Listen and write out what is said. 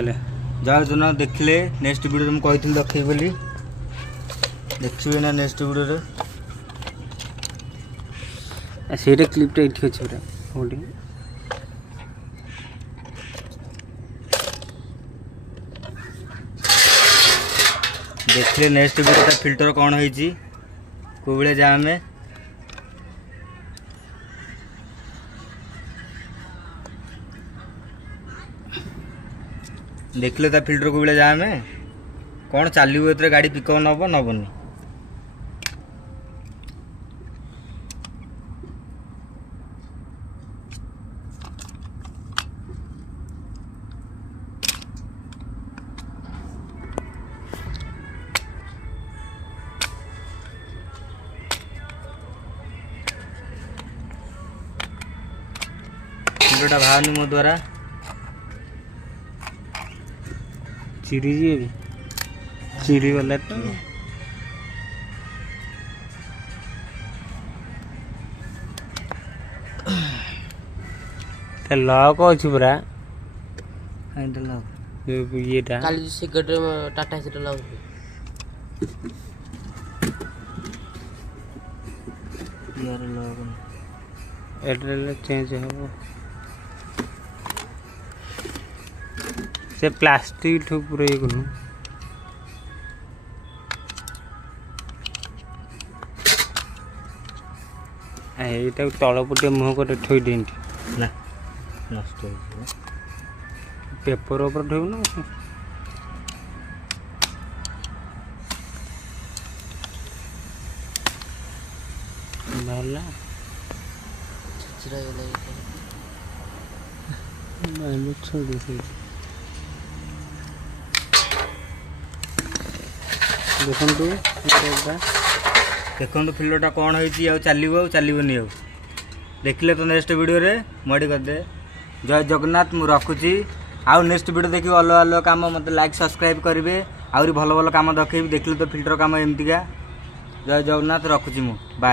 चले जय जगन्नाथ देखले नेक्स्ट वीडियो में कही देखे बोली देखिए ना नेक्स्ट वीडियो ସେଇଟା କ୍ଲିପ୍ଟା ଏଠି ଅଛି ପୁରା ହୋଲ୍ଡିଂ देखिए नेक्स्ट वीडियो का फिल्टर कौन होइची कोबळे जाम में देखले ता फिल्टर कोबळे जाम में कौन चालू एतरे गाड़ी पिकअप नबो नबनी फिल्टरटा बाहरनी मो द्वारा चिरी जी भी चिरी वाला तो लॉक अच्छी पूरा हैंडल लॉक ये टा काली सिगरेट टाटा से लाउ यार लॉक एड्रेस चेंज हो से प्लास्टिक ठो पूरा ये करू এইটা তলপটে মুহ করে ঠই দেন না নষ্ট হয়ে পেপার উপর ঠইব না ভালো चिरा गेला मैं छोड़ दे देखंतु देखो फिल्टरटा कौन होइची आ चलनी आ देखले तो नेक्स्ट वीडियो रे मडी कर दे जय जगन्नाथ मु रखुची आउ नेक्स्ट वीडियो देखि अलग अलग काम मत लाइक सब्सक्राइब करिवे आउरी भलो भलो काम देखि देखले तो फिल्टर काम एमतिका जय जगन्नाथ रखुची मु बाय।